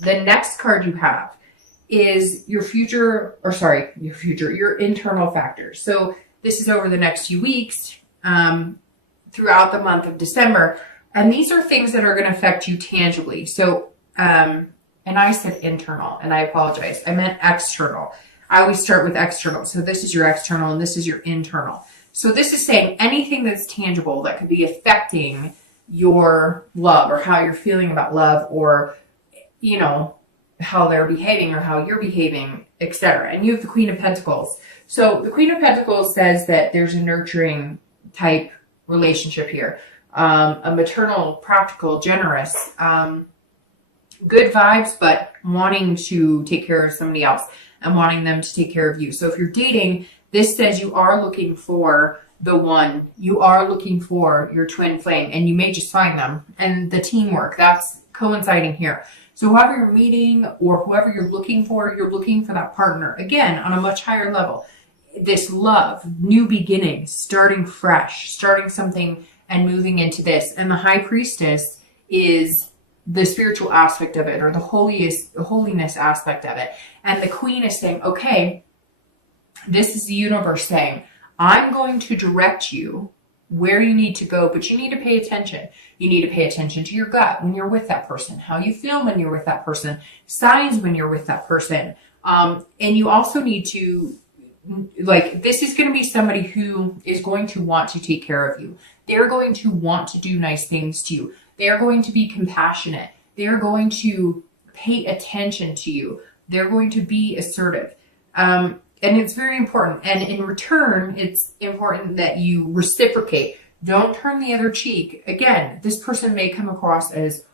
The next card you have is your future, or sorry, your internal factors. So this is over the next few weeks, throughout the month of December. And these are things that are going to affect you tangibly. So, and I said internal, and I apologize. I meant external. I always start with external. So this is your external and this is your internal. So this is saying anything that's tangible that could be affecting your love or how you're feeling about love, or, you know, how they're behaving or how you're behaving, etc. And you have the Queen of Pentacles. So the Queen of Pentacles says that there's a nurturing type relationship here. A maternal, practical, generous, good vibes, but wanting to take care of somebody else and wanting them to take care of you. So if you're dating, this says you are looking for the one. You are looking for your twin flame, and you may just find them. And the teamwork, that's coinciding here. So whoever you're meeting or whoever you're looking for that partner, again, on a much higher level. This love, new beginnings, starting fresh, starting something and moving into this. And the High Priestess is the spiritual aspect of it, or the holiness aspect of it. And the Queen is saying, okay, this is the universe saying, I'm going to direct you where you need to go, but you need to pay attention. You need to pay attention to your gut when you're with that person, how you feel when you're with that person, signs when you're with that person. And you also need to, like, this is going to be somebody who is going to want to take care of you. They're going to want to do nice things to you. They're going to be compassionate. They're going to pay attention to you. They're going to be assertive. And it's very important. And in return, it's important that you reciprocate. Don't turn the other cheek. Again, this person may come across as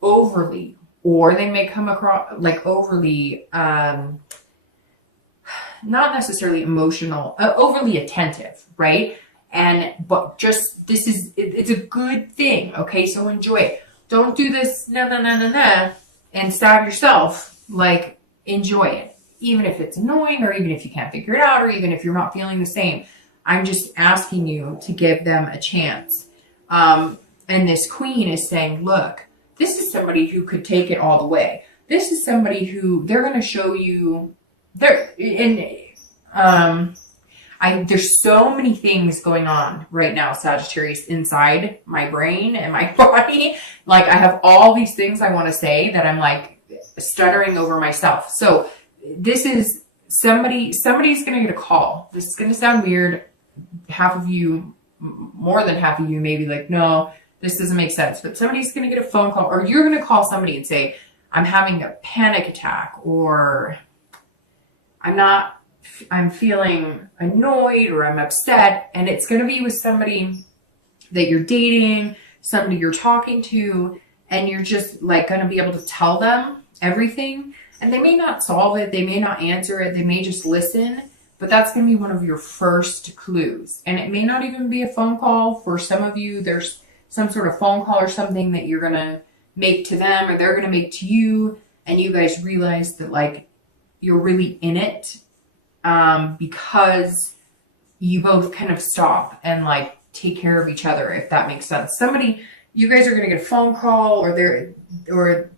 overly, or they may come across like overly, not necessarily emotional, overly attentive, right? But just, it's a good thing. Okay. So enjoy it. Don't do this, and stab yourself. Like, enjoy it. Even if it's annoying, or even if you can't figure it out, or even if you're not feeling the same. I'm just asking you to give them a chance. And this Queen is saying, look, this is somebody who could take it all the way. This is somebody who they're going to show you there's so many things going on right now, Sagittarius, inside my brain and my body. Like, I have all these things I want to say that I'm like stuttering over myself. So this is somebody's going to get a call. This is going to sound weird. Half of you, more than half of you may be like, no, this doesn't make sense. But somebody's going to get a phone call, or you're going to call somebody and say, I'm having a panic attack, or I'm feeling annoyed, or I'm upset. And it's going to be with somebody that you're dating, somebody you're talking to, and you're just like going to be able to tell them everything. And they may not solve it. They may not answer it. They may just listen. But that's going to be one of your first clues. And it may not even be a phone call. For some of you, there's some sort of phone call or something that you're going to make to them, or they're going to make to you. And you guys realize that, like, you're really in it, because you both kind of stop and like take care of each other, if that makes sense. You guys are going to get a phone call, or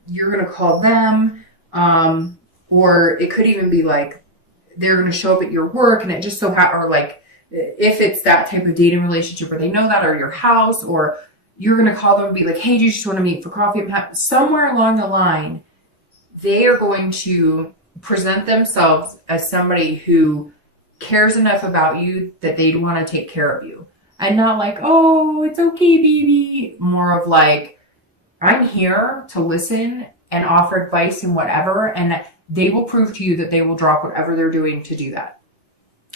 you're going to call them. Or it could even be like, they're going to show up at your work, and it just so or like, if it's that type of dating relationship where they know that, or your house, or you're going to call them and be like, hey, do you just want to meet for coffee? Somewhere along the line, they are going to present themselves as somebody who cares enough about you that they want to take care of you. And not like, oh, it's okay, baby. More of like, I'm here to listen and offer advice and whatever. And they will prove to you that they will drop whatever they're doing to do that.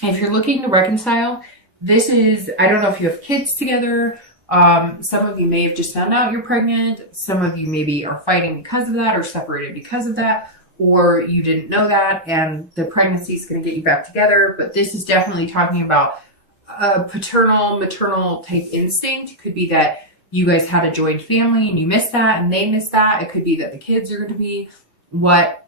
If you're looking to reconcile, this is, I don't know if you have kids together. Some of you may have just found out you're pregnant. Some of you maybe are fighting because of that, or separated because of that, or you didn't know that and the pregnancy is going to get you back together. But this is definitely talking about a paternal, maternal type instinct. It could be that you guys had a joint family and you missed that and they missed that. It could be that the kids are going to be what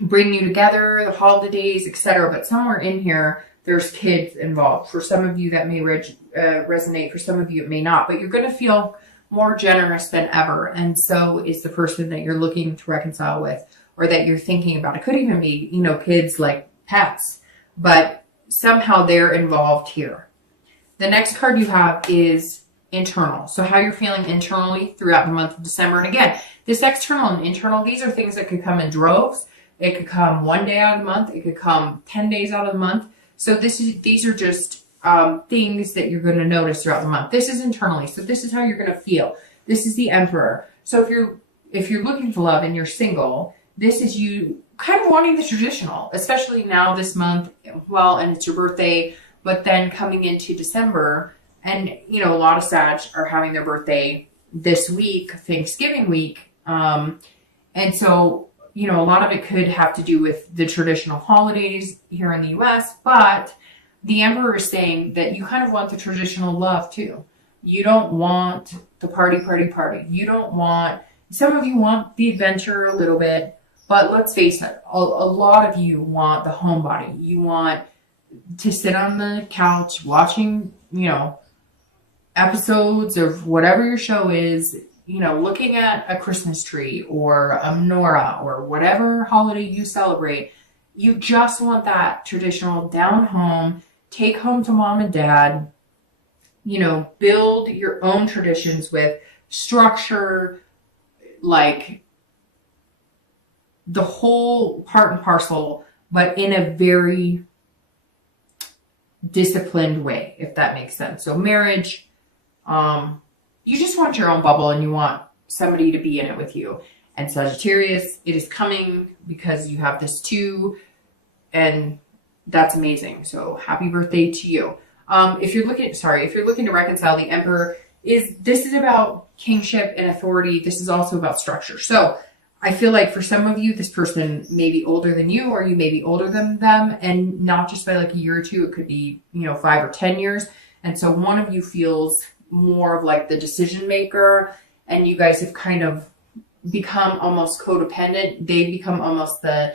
bring you together, the holidays, etc. But somewhere in here, there's kids involved. For some of you, that may resonate. For some of you, it may not. But you're going to feel more generous than ever. And so is the person that you're looking to reconcile with, or that you're thinking about. It could even be, you know, kids like pets, but somehow they're involved here. The next card you have is internal. So how you're feeling internally throughout the month of December. And again, this external and internal, these are things that could come in droves. It could come one day out of the month. It could come 10 days out of the month. So these are just things that you're going to notice throughout the month. This is internally. So this is how you're going to feel. This is the Emperor. So if you're looking for love and you're single, this is you kind of wanting the traditional, especially now this month. Well, and it's your birthday, but then coming into December, and you know, a lot of Sag are having their birthday this week, Thanksgiving week. And so, you know, a lot of it could have to do with the traditional holidays here in the US, but the Emperor is saying that you kind of want the traditional love too. You don't want the party. You don't want, some of you want the adventure a little bit, but let's face it, a lot of you want the homebody. You want to sit on the couch watching, you know, episodes of whatever your show is, you know, looking at a Christmas tree or a menorah or whatever holiday you celebrate. You just want that traditional down home, take home to mom and dad, you know, build your own traditions with structure, like the whole part and parcel, but in a very disciplined way, if that makes sense. So marriage, you just want your own bubble and you want somebody to be in it with you. And Sagittarius, it is coming because you have this too, and that's amazing. So happy birthday to you. If you're looking to reconcile, the Emperor this is about kingship and authority. This is also about structure. So I feel like for some of you, this person may be older than you, or you may be older than them, and not just by like a year or two. It could be, you know, 5 or 10 years. And so one of you feels more of like the decision maker, and you guys have kind of become almost codependent. They become almost the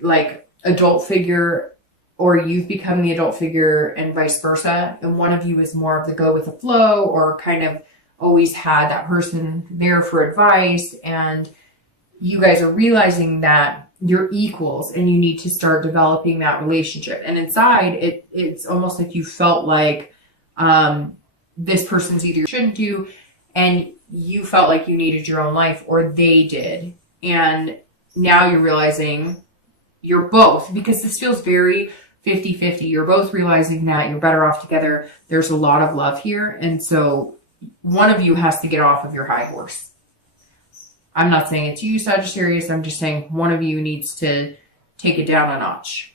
like adult figure, or you've become the adult figure, and vice versa. And one of you is more of the go with the flow, or kind of always had that person there for advice. And you guys are realizing that you're equals and you need to start developing that relationship. And inside it's almost like you felt like this person's either shouldn't do, and you felt like you needed your own life, or they did. And now you're realizing you're both, because this feels very 50-50. You're both realizing that you're better off together. There's a lot of love here. And so one of you has to get off of your high horse. I'm not saying it's you, Sagittarius. I'm just saying one of you needs to take it down a notch.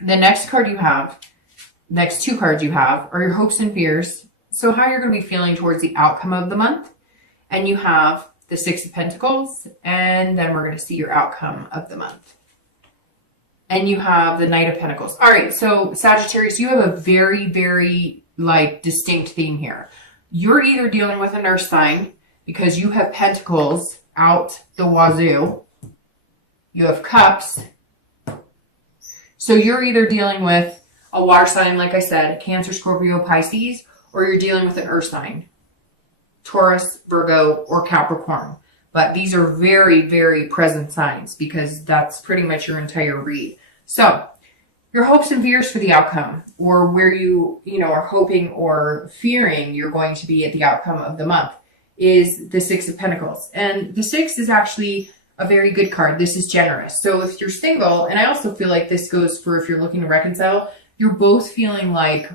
The next two cards you have are your hopes and fears. So how you're going to be feeling towards the outcome of the month. And you have the Six of Pentacles, and then we're going to see your outcome of the month. And you have the Knight of Pentacles. All right, so Sagittarius, you have a very, very like distinct theme here. You're either dealing with an earth sign because you have pentacles out the wazoo. You have cups. So you're either dealing with a water sign, like I said, Cancer, Scorpio, Pisces, or you're dealing with an earth sign, Taurus, Virgo, or Capricorn. But these are very, very present signs because that's pretty much your entire read. So your hopes and fears for the outcome, or where you are hoping or fearing you're going to be at the outcome of the month, is the Six of Pentacles. And the Six is actually a very good card. This is generous. So if you're single, and I also feel like this goes for if you're looking to reconcile, you're both feeling like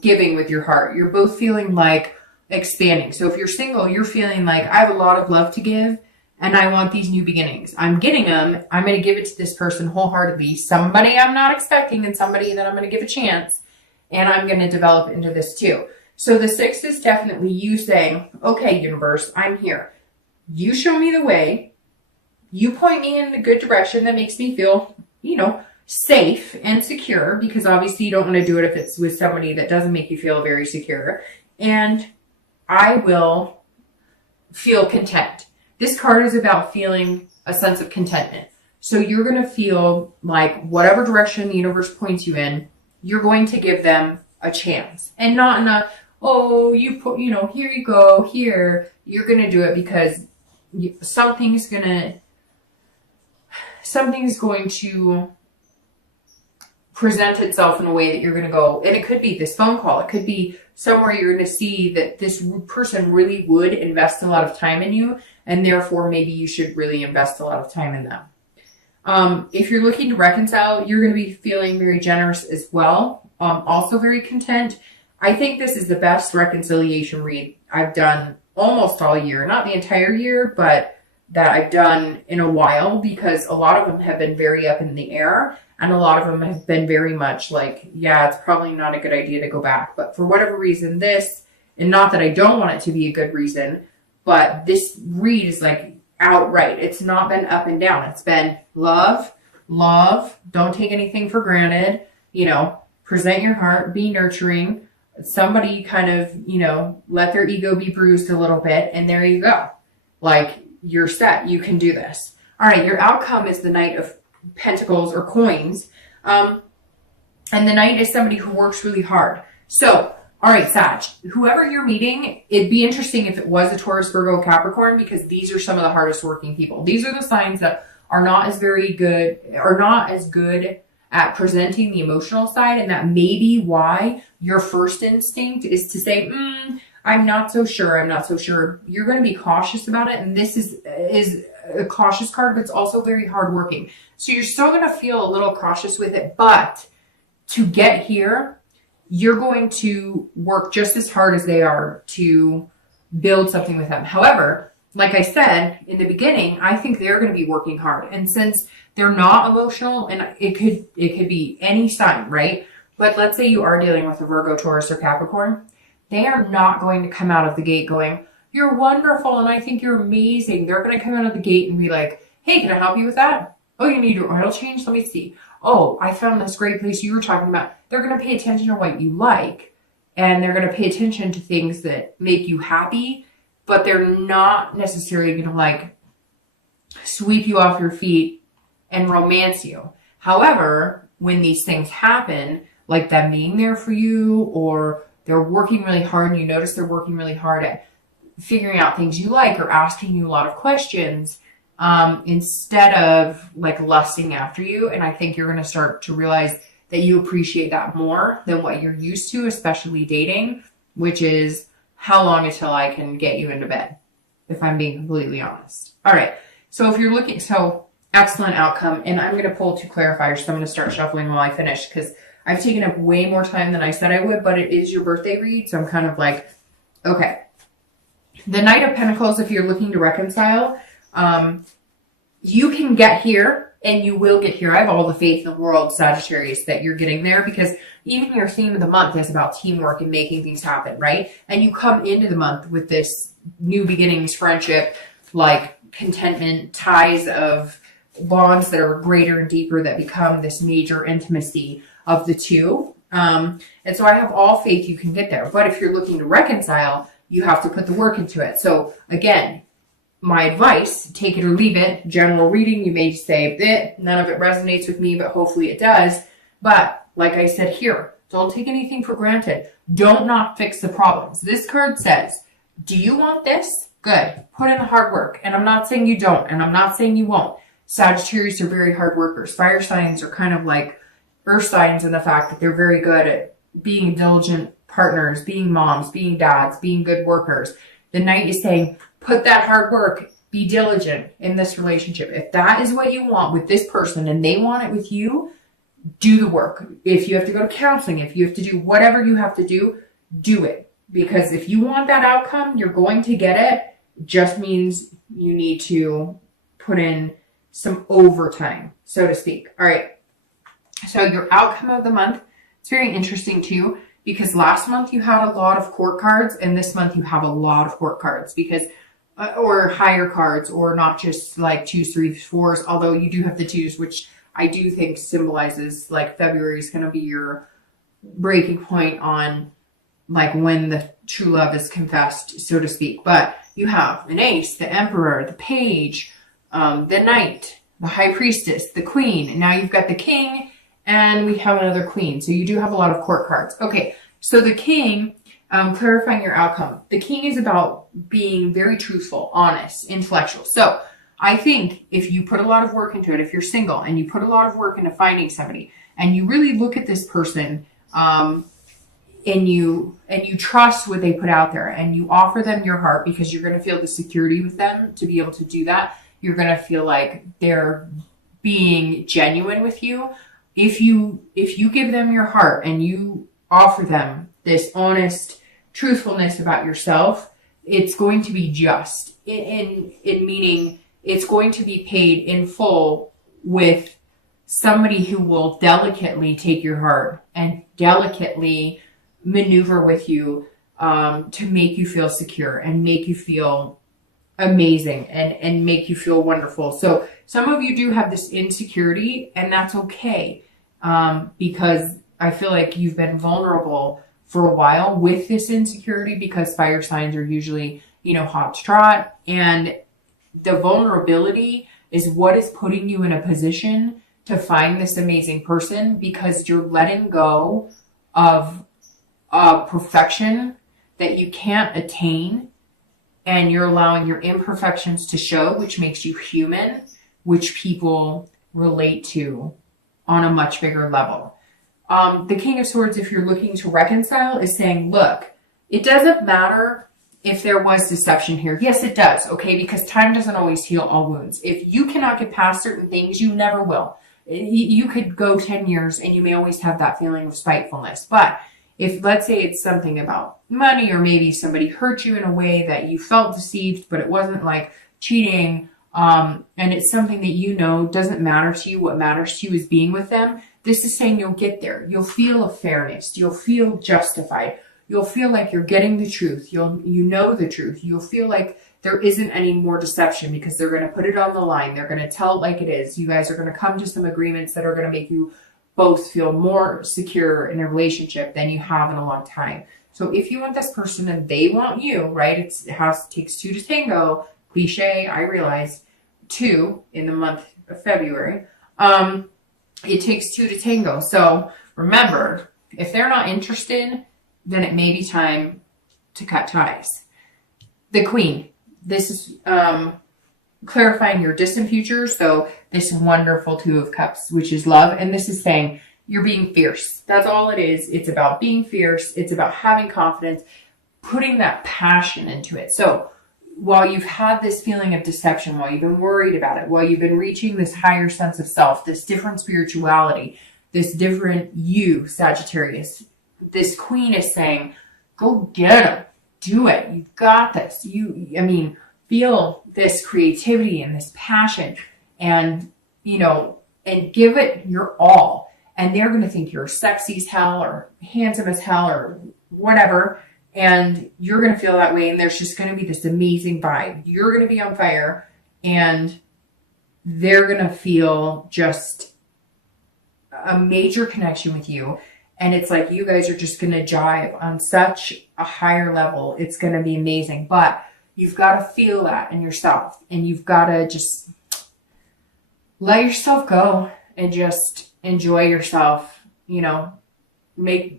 giving with your heart. You're both feeling like expanding. So if you're single, you're feeling like I have a lot of love to give and I want these new beginnings. I'm getting them. I'm going to give it to this person wholeheartedly. Somebody I'm not expecting and somebody that I'm going to give a chance, and I'm going to develop into this too. So the Six is definitely you saying, okay, universe, I'm here. You show me the way. You point me in a good direction that makes me feel, safe and secure, because obviously you don't want to do it if it's with somebody that doesn't make you feel very secure. And I will feel content. This card is about feeling a sense of contentment. So you're going to feel like whatever direction the universe points you in, you're going to give them a chance. And not in a, oh, you put, here you go, here. You're going to do it because something's going to present itself in a way that you're going to go, and it could be this phone call. It could be somewhere you're going to see that this person really would invest a lot of time in you, and therefore maybe you should really invest a lot of time in them. If you're looking to reconcile, you're going to be feeling very generous as well. Also very content. I think this is the best reconciliation read I've done almost all year. Not the entire year, but that I've done in a while, because a lot of them have been very up in the air, and a lot of them have been very much like, yeah, it's probably not a good idea to go back. But for whatever reason, this, and not that I don't want it to be a good reason, but this read is like outright. It's not been up and down. It's been love, don't take anything for granted, present your heart, be nurturing. Somebody kind of, let their ego be bruised a little bit, and there you go. Like, you're set. You can do this. All right, your outcome is the Knight of Pentacles or coins. And the Knight is somebody who works really hard. So, all right, Sag, whoever you're meeting, it'd be interesting if it was a Taurus, Virgo, Capricorn, because these are some of the hardest working people. These are the signs that are not as good at presenting the emotional side, and that may be why your first instinct is to say, I'm not so sure. You're going to be cautious about it, and this is a cautious card, but it's also very hardworking. So you're still going to feel a little cautious with it, but to get here, you're going to work just as hard as they are to build something with them. However, like I said in the beginning, I think they're going to be working hard, and since they're not emotional, and it could be any sign, right? But let's say you are dealing with a Virgo, Taurus, or Capricorn. They are not going to come out of the gate going, you're wonderful and I think you're amazing. They're going to come out of the gate and be like, hey, can I help you with that? Oh, you need your oil change? Let me see. Oh, I found this great place you were talking about. They're going to pay attention to what you like, and they're going to pay attention to things that make you happy, but they're not necessarily going to like sweep you off your feet and romance you. However, when these things happen, like them being there for you, or they're working really hard and you notice they're working really hard at figuring out things you like or asking you a lot of questions, instead of like lusting after you. And I think you're going to start to realize that you appreciate that more than what you're used to, especially dating, which is how long until I can get you into bed, if I'm being completely honest. All right. So if you're looking, so excellent outcome. And I'm going to pull two clarifiers. So I'm going to start shuffling while I finish, because I've taken up way more time than I said I would, but it is your birthday read. So I'm kind of like, okay. The Knight of Pentacles, if you're looking to reconcile, you can get here, and you will get here. I have all the faith in the world, Sagittarius, that you're getting there, because even your theme of the month is about teamwork and making things happen, right? And you come into the month with this new beginnings, friendship, like contentment, ties of bonds that are greater and deeper that become this major intimacy of the two. And so I have all faith you can get there. But if you're looking to reconcile, you have to put the work into it. So again, my advice, take it or leave it. General reading, you may say, none of it resonates with me, but hopefully it does. But like I said here, don't take anything for granted. Don't not fix the problems. This card says, do you want this? Good. Put in the hard work. And I'm not saying you don't, and I'm not saying you won't. Sagittarius are very hard workers. Fire signs are kind of like earth signs in the fact that they're very good at being diligent partners, being moms, being dads, being good workers. The Knight is saying, put that hard work, be diligent in this relationship. If that is what you want with this person and they want it with you, do the work. If you have to go to counseling, if you have to do whatever you have to do it. Because if you want that outcome, you're going to get it. It just means you need to put in some overtime, so to speak. All right. So your outcome of the month, it's very interesting too, because last month you had a lot of court cards, and this month you have a lot of court cards, because or higher cards, or not just like 2s, 3s, 4s, although you do have the 2s, which I do think symbolizes like February is going to be your breaking point on like when the true love is confessed, so to speak. But you have an ace, the emperor, the page, the knight, the high priestess, the queen, and now you've got the king, and we have another queen. So you do have a lot of court cards. Okay, so the king, Clarifying your outcome. The king is about being very truthful, honest, intellectual. So I think if you put a lot of work into it, if you're single and you put a lot of work into finding somebody and you really look at this person, and you trust what they put out there and you offer them your heart because you're going to feel the security with them to be able to do that. You're going to feel like they're being genuine with you. If you give them your heart and you offer them this honest truthfulness about yourself, it's going to be just in meaning it's going to be paid in full with somebody who will delicately take your heart and delicately maneuver with you to make you feel secure and make you feel amazing and make you feel wonderful. So some of you do have this insecurity, and that's okay, because I feel like you've been vulnerable for a while with this insecurity, because fire signs are usually, hot to trot, and the vulnerability is what is putting you in a position to find this amazing person, because you're letting go of perfection that you can't attain, and you're allowing your imperfections to show, which makes you human, which people relate to on a much bigger level. The King of Swords, if you're looking to reconcile, is saying, look, it doesn't matter if there was deception here. Yes, it does, okay? Because time doesn't always heal all wounds. If you cannot get past certain things, you never will. You could go 10 years and you may always have that feeling of spitefulness. But if, let's say, it's something about money, or maybe somebody hurt you in a way that you felt deceived, but it wasn't like cheating, and it's something that doesn't matter to you. What matters to you is being with them. This is saying you'll get there. You'll feel a fairness. You'll feel justified. You'll feel like you're getting the truth. You know the truth. You'll feel like there isn't any more deception, because they're going to put it on the line. They're going to tell it like it is. You guys are going to come to some agreements that are going to make you both feel more secure in a relationship than you have in a long time. So if you want this person and they want you, right? It takes two to tango. Cliche, I realize. 2 in the month of February. It takes 2 to tango. So remember, if they're not interested, then it may be time to cut ties. The Queen. This is clarifying your distant future. So this wonderful 2 of Cups, which is love. And this is saying you're being fierce. That's all it is. It's about being fierce. It's about having confidence, putting that passion into it. So while you've had this feeling of deception, while you've been worried about it, while you've been reaching this higher sense of self, this different spirituality, this different you, Sagittarius, this Queen is saying, go get them. Do it. You've got this. Feel this creativity and this passion, and, and give it your all. And they're going to think you're sexy as hell or handsome as hell or whatever. And you're going to feel that way. And there's just going to be this amazing vibe. You're going to be on fire, and they're going to feel just a major connection with you. And it's like you guys are just going to jive on such a higher level. It's going to be amazing. But you've got to feel that in yourself. And you've got to just let yourself go and just enjoy yourself.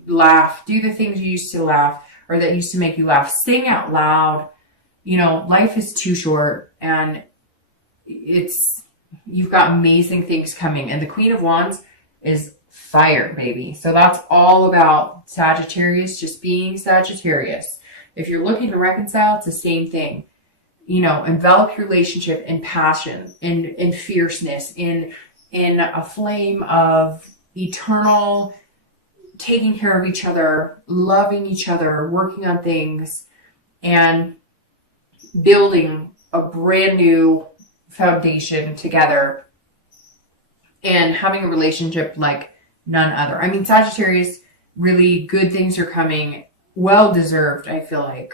Laugh. Do the things you used to laugh, or that used to make you laugh. Sing out loud. Life is too short. And you've got amazing things coming. And the Queen of Wands is fire, baby. So that's all about Sagittarius just being Sagittarius. If you're looking to reconcile, it's the same thing. Envelop your relationship in passion, in fierceness, in a flame of eternal taking care of each other, loving each other, working on things, and building a brand new foundation together, and having a relationship like none other. Sagittarius, really good things are coming. Well deserved, I feel like.